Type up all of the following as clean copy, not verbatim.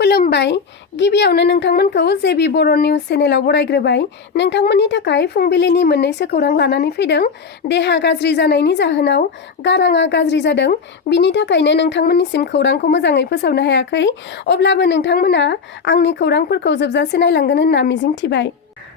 खुलुमबाय गिबियावनो नोंथांमोनखौ JB Boro news चेनेलाव बरायग्रोबाय। नोंथांमोननि थाखाय फुंबिलिनि मोननैसो खौरां लानानै फैदों। देहा गाज्रि जानायनि जाहोनाव गाराङा गाज्रि जादों, बिनि थाखायनो नोंथांमोननिसिम खौरांखौ मोजाङै फोसावनो हायाखै। अब्लाबो नोंथांमोना आंनि खौरांफोरखौ जोबजासे नायलांगोन होनना मिजिंथिबाय।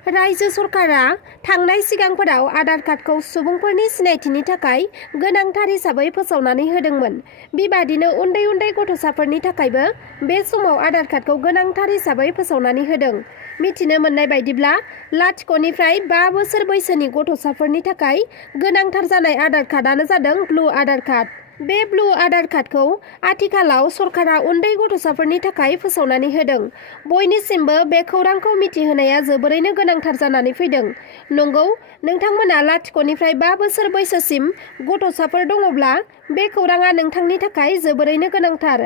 रायजो सरकारा थांनाय सिगांफोराव आधार कार्डखौ सुबुंफोरनि सिनायथिनि थाखाय गोनांथार हिसाबै फोसावनानै होदोंमोन। बेबादिनो उन्दै उन्दै गथ'साफोरनि थाखायबो बे समाव आधार कार्डखौ गोनांथार हिसाबै फोसावनानै होदों। मिथिनो मोननाय बायदिब्ला 0-निफ्राय 5 बोसोर बैसोनि गथ'साफोरनि थाखाय गोनांथार जानाय आधार कार्डआनो जादों ब्लु आधार कार्ड। बे ब्लु आधार कार्डखौ आथिखालाव सरकारा उन्दै गथ'साफोरनि थाखाय फोसावनानै होदों। बयनिसिमबो बे खौरांखौ मिथिहोनाया जोबोरैनो गोनांथार जानानै फैदों। नंगौ, नोंथांमोना 0-निफ्राय 5 बोसोर बैसोसिम गथ'साफोर दङब्ला बे खौराङा नोंथांनि थाखाय जोबोरैनो गोनांथार।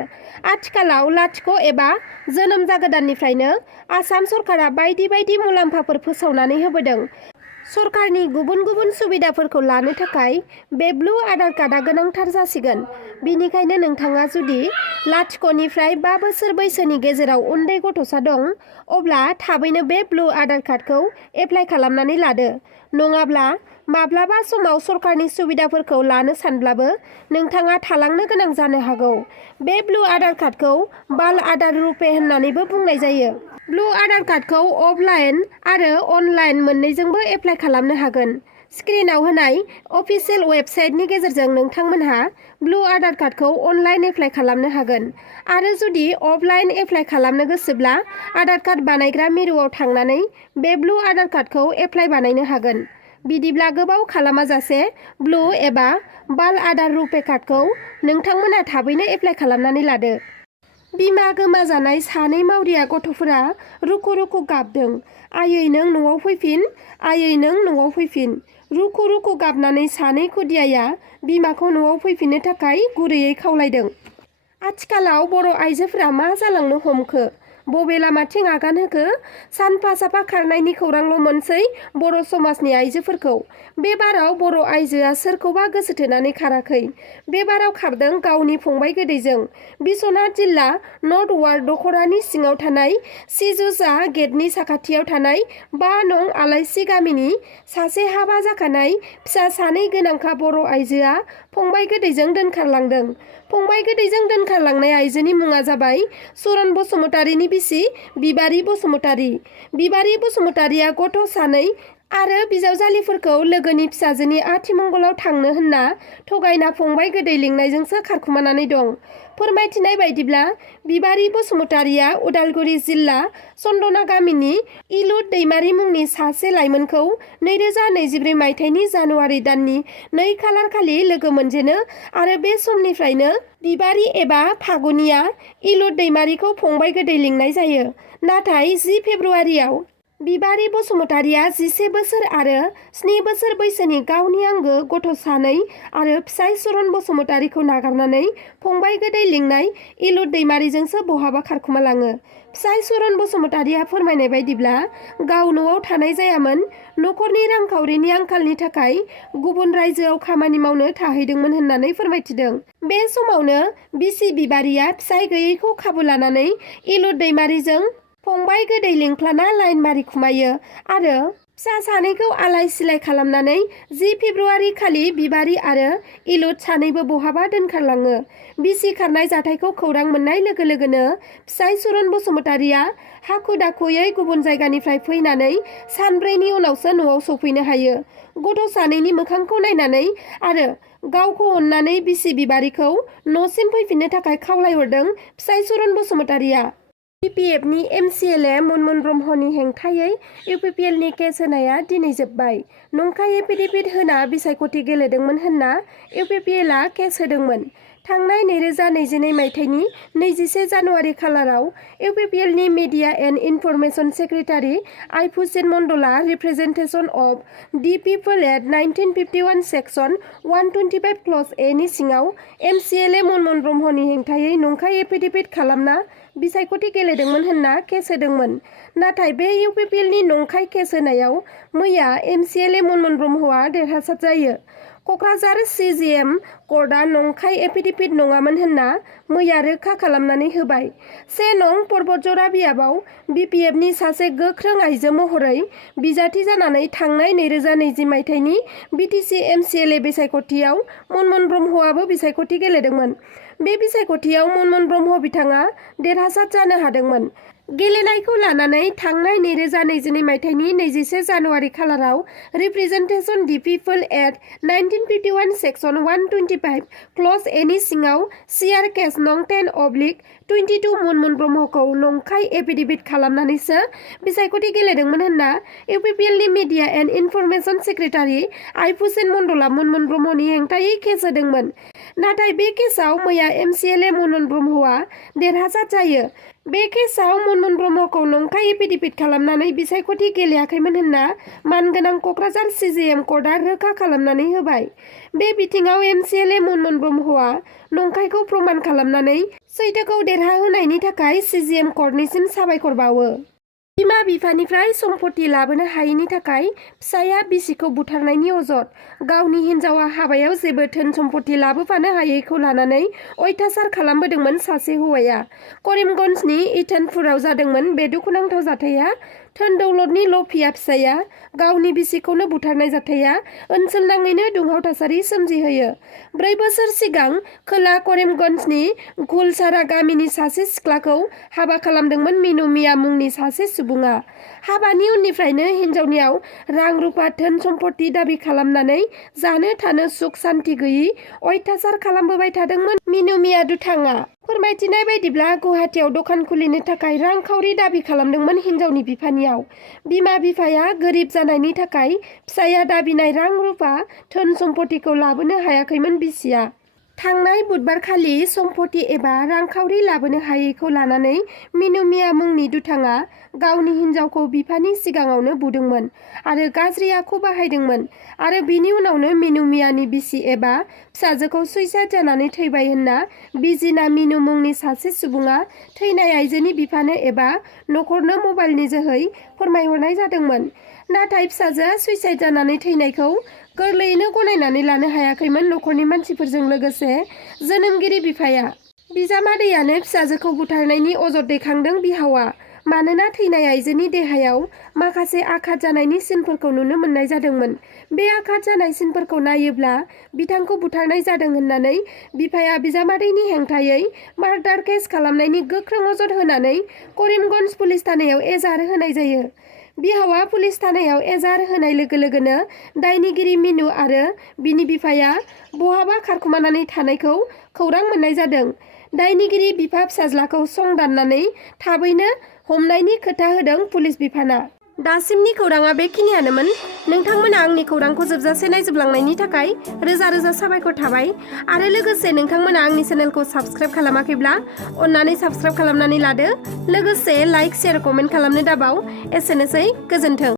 आथिखालाव 0 एबा जोनोम जागोदाननिफ्रायनो आसाम सरकारा बायदि बायदि मुलाम्फाफोर फोसावनानै होबोदों। सरकारनि गुबुन गुबुन सुबिदाफोरखौ लानो थाखाय बे ब्लु आधार कार्डआ गोनांथार जासिगोन। बिनिखायनो नोंथाङा जुदि 0-निफ्राय 5 बोसोर बैसोनि गेजेराव उन्दै गथ'सा दं, अब्ला थाबैनो बे ब्लु आधार कार्डखौ एप्लाइ खालामनानै लादो। नङाब्ला माब्लाबा समाव सरकारनि सुबिदाफोरखौ लानो सानब्लाबो नोंथाङा थालांनो गोनां जानो हागौ। बे ब्लु आधार कार्डखौ बाल आधार रुपे होननानैबो बुंनाय जायो। ब्लु आधार कार्डखौ अफलाइन आरो अनलाइन मोन्नैजोंबो एप्लाइ खालामनो हागोन। स्क्रिनाव होनाय अफिसियेल वेबसाइटनि गेजेरजों नोंथांमोनहा ब्लु आधार कार्डखौ अनलाइन एप्लाइ खालामनो हागोन। आरो जुदि अफलाइन एप्लाइ खालामनो गोसोब्ला आधार कार्ड बानायग्रा मिरुआव थांनानै बे ब्लु आधार कार्डखौ एप्लाइ बानायनो हागोन। बिदिब्ला गोबाव खालामाजासे ब्लु एबा बाल आधार रुपे कार्डखौ नोंथांमोना थाबैनो एप्लाइ खालामनानै लादो। बिमा गोमाजानाय 2 मावरिया गथ'फोरा रुखु रुखु गाबदों। आयै नों न'आव फैफिन, आयै नों न'आव फैफिन। रुखु रुखु गाबनानै 2 खुदियाया बिमाखौ न'आव फैफिननो थाखाय गुरैयै खावलायदों। आथिखालाव बर' आइजोफोरा मा जालांनो हमखो? बबे लामाथिं आगान होखो? सानफा साफा खारनायनि खौरांल' मोनसै बर' समाजनि आइजोफोरखौ। बे बाराव बर' आइजोआ सोरखौबा गोसो थोनानै खाराखै। बे बाराव खारदों गावनि फंबाय गोदैजों। बिश्वनाथ जिल्ला नर्थ वार्ड दख'रानि सिङाव थानाय सिजुसा गेटनि साखाथियाव थानाय 5 नं आलायसि गामिनि सासे हाबा जाखानाय फिसा 2 गोनांखा बर' आइजोआ फंबाय गोदैजों दोनखारलांदों। फंबाय गोदैजों दोनखारलांनाय आइजोनि मुङा जाबाय चरण बसुमतारीनि बिसि बिबारि बसुमतारी। बिबारि बसुमतारीया गथ' 2 आरो बिजावजालिफोरखौ लोगोनि फिसाजोनि आथिमंगलाव थांनो होनना थगायना फंबाय गोदै लिंनायजोंसो खारखुमानानै दं। फोरमायथिनाय बायदिब्ला बिबारि बसुमतारीया उदालगुरि जिल्ला चन्दना गामिनि इलुद दैमारी मुंनि सासे लाइमोनखौ 2024 मायथाइनि जानुवारि दाननि 2 खालार खालि लोगो मोनजेनो आरो बे समनिफ्रायनो बिबारि एबा फागुनिया इलुद दैमारीखौ फंबाय गोदै लिंनाय जायो। नाथाय 10 फेब्रुवारियाव बिबारि बसुमतारीया 11 बोसोर आरो 7 बोसोर बैसोनि गावनि आंगो गथ' 2 आरो फिसाय चरण बसुमतारीखौ नागारनानै फंबाय गोदै लिंनाय इलुद दैमारीजोंसो बहाबा खारखुमालाङो। फिसाय चरण बसुमतारीया फोरमायनाय बायदिब्ला गाव न'आव थानाय जायामोन। न'खरनि रांखावरिनि आंखालनि थाखाय गुबुन रायजोआव खामानि मावनो थाहैदोंमोन होननानै फोरमायथिदों। बे समावनो बिसि बिबारिया फिसाय गैयैखौ खाबु लानानै इलुद दैमारीजों फंबाय गोदै लिंफ्लाना लाइन मारिखुमायो आरो फिसा 2खौ आलाय सिलाय खालामनानै 10 फेब्रुवारि खालि बिबारि आरो इलुद 2बो बहाबा दोनखारलाङो। बिसि खारनाय जाथायखौ खौरां मोननाय लोगो लोगोनो फिसाय चरण बसुमतारीया हाखु दाखुयै गुबुन जायगानिफ्राय फैनानै सानब्रैनि उनावसो न'आव सफैनो हायो। गथ' 2नि मोखांखौ नायनानै आरो गावखौ अननानै बिसि बिबारिखौ न'सिम फैफिननो थाखाय खावलायहरदों फिसाय चरण बसुमतारीया। UPPLनि MCLA मुनमुन ब्रह्मनि हेंथायै UPPLनि केस होनाया दिनै जोबबाय। नंखाय एफिडेभिट होना बिसायख'थि गेलेदोंमोन होनना UPPLआ केस होदोंमोन। थांनाय 2022 मायथाइनि 21 जानुवारि खालाराव UPPLनि मिडिया एन्ड इनफरमेशन सेक्रेटारि आइफुसिन मण्डलआ representation of the people act 1951 section 125 clause A नि सिङाव MCLA मुनमुन ब्रह्मनि हेंथायै नंखाय एफिडेभिट खालामना बिसायख'थि गेलेदोंमोन होनना केस होदोंमोन। नाथाय बे UPPLनि नंखाय केस होनायाव मैया MCLA मुनमुन ब्रह्मआ देरहासार जायो। क'क्राझार CJM कर्टआ नंखाय एफिडेभिट नङामोन होनना मैया रोखा खालामनानै होबाय। 1 नं पर्बतजरा बियाबाव BPFनि सासे गोख्रों आइजो महरै बिजाथि जानानै थांनाय 2020 मायथाइनि BTC MCLA बिसायख'थियाव मनमोन ब्रह्मआबो बिसायख'थि गेलेदोंमोन। बे बिसायख'थियाव मनमोन ब्रह्म बिथाङा देरहासार जानो हादोंमोन। गेलेनायखौ लानानै थांनाय 2022 मायथाइनि 21 जानुवारि खालाराव रिप्रेजेन्टेशन दि people act 1951 section 125 clause A नि सिङाव सिआर केस नं 10/22 मनमोन ब्रह्मखौ नंखाय एफिडेभिट खालामनानैसो बिसायख'थि गेलेदोंमोन होनना UPPL नि मिडिया एन्ड इनफरमेशन सेक्रेटारि आइपुसेन मण्डलआ मनमोन ब्रह्मनि हेंथायै केस होदोंमोन। नाथाय बे केसआव मैया MCLA मनमोन ब्रह्मआ देरहासार जायो। बे केसआव मनमोन ब्रह्मखौ नंखाय एफिडेभिट खालामनानै बिसायख'थि गेलेयाखैमोन होनना मानगोनां क'क्राझार CJM कर्टआ रोखा खालामनानै होबाय। बे बिथिङाव MCLA मनमोन ब्रह्मआ नंखायखौ प्रमान खालामनानै सैथोखौ देरहाहोनायनि थाखाय CJM कर्टनिसिम साबायखर बावो। बिमा बिफानिफ्राय सम्पति लाबोनो हायैनि थाखाय फिसाया बिसिखौ बुथारनायनि अजद। गावनि हिन्जावा हाबायाव जेबो धोन सम्पति लाबोफानो हायैखौ लानानै अयथासार खालामबोदोंमोन सासे हौवाया। करिमगन्जनि इटानपुराव जादोंमोन बे दुखुनांथाव जाथाया। धोन दौलतनि लफिया फिसाया गावनि बिसिखौनो बुथारनाय जाथाया ओनसोलनाङैनो दुंहाव थासारि सोमजिहोयो। 4 बोसोर सिगां खोला करिमगन्जनि घुलसारा गामिनि सासे सिख्लाखौ हाबा खालामदोंमोन मिनु मिया मुंनि सासे सुबुङा। हाबानि उननिफ्रायनो हिन्जावनियाव रां रुपा धोन सम्पति दाबि खालामनानै जानो थानो सुख सान्ति गैयै अयथासार खालामबोबाय थादोंमोन मिनु मिया दुथाङा। फोरमायथिनाय बायदिब्ला गुवाहाटियाव दखान खुलिनो थाखाय रांखावरि दाबि खालामदोंमोन हिन्जावनि बिफानियाव। बिमा बिफाया गोरिब जानायनि थाखाय फिसाया दाबिनाय रां रुपा धोन सम्पतिखौ लाबोनो हायाखैमोन बिसिया। थांनाय बुधबारखालि सम्पति एबा रांखावरि लाबोनो हायैखौ लानानै मिनु मिया मुंनि दुथाङा गावनि हिन्जावखौ बिफानि सिगाङावनो बुदोंमोन आरो गाज्रि आखु बाहायदोंमोन आरो बिनि उनावनो मिनु मियानि बिसि एबा फिसाजोखौ सुइसाइड जानानै थैबाय होनना बिजिना मिनु मुंनि सासे सुबुङा थैनाय आइजोनि बिफानो एबा नखरनो मबाइलनि जोहै फोरमायहरनाय जादोंमोन। नाथाय फिसाजोआ सुइसाइड जानानै थैनायखौ गोरलैयैनो गनायनानै लानो हायाखैमोन नखरनि मानसिफोरजों लोगोसे जोनोमगिरि बिफाया। बिजामादैयानो फिसाजोखौ बुथारनायनि अजद दैखांदों बिहावा। मानोना थैनाय आइजोनि देहायाव माखासे आघात जानायनि सिनफोरखौ नुनो मोननाय जादोंमोन। बे आघात जानाय सिनफोरखौ नायोब्ला बिथांखौ बुथारनाय जादों होननानै बिफाया बिजामादैनि हेंथायै मार्डार केस खालामनायनि गोख्रों अजद होनानै करिमगन्ज पुलिस थानायाव एजाहार होनाय जायो। बिहावा पुलिस थानायाव एजाहार होनाय लोगो लोगोनो दायनिगिरि मिनु आरो बिनि बिफाया बहाबा खारखुमानानै थानायखौ खौरां मोननाय जादों। दायनिगिरि बिफा फिसाज्लाखौ सं दाननानै थाबैनो हमनायनि खोथा होदों पुलिस बिफाना। दासिमनि खौराङा बेखिनियानोमोन। नोंथांमोना आंनि खौरांखौ जोबजासे नायजोबलांनायनि थाखाय रोजा रोजा साबायखर थाबाय आरो लोगोसे नोंथांमोना आंनि चेनेलखौ साबस्क्राइब खालामाखैब्ला अन्नानै साबस्क्राइब खालामनानै लादो। लोगोसे लाइक शेयार कमेन्ट खालामनो दाबाव। एसेनोसै, गोजोन्थों।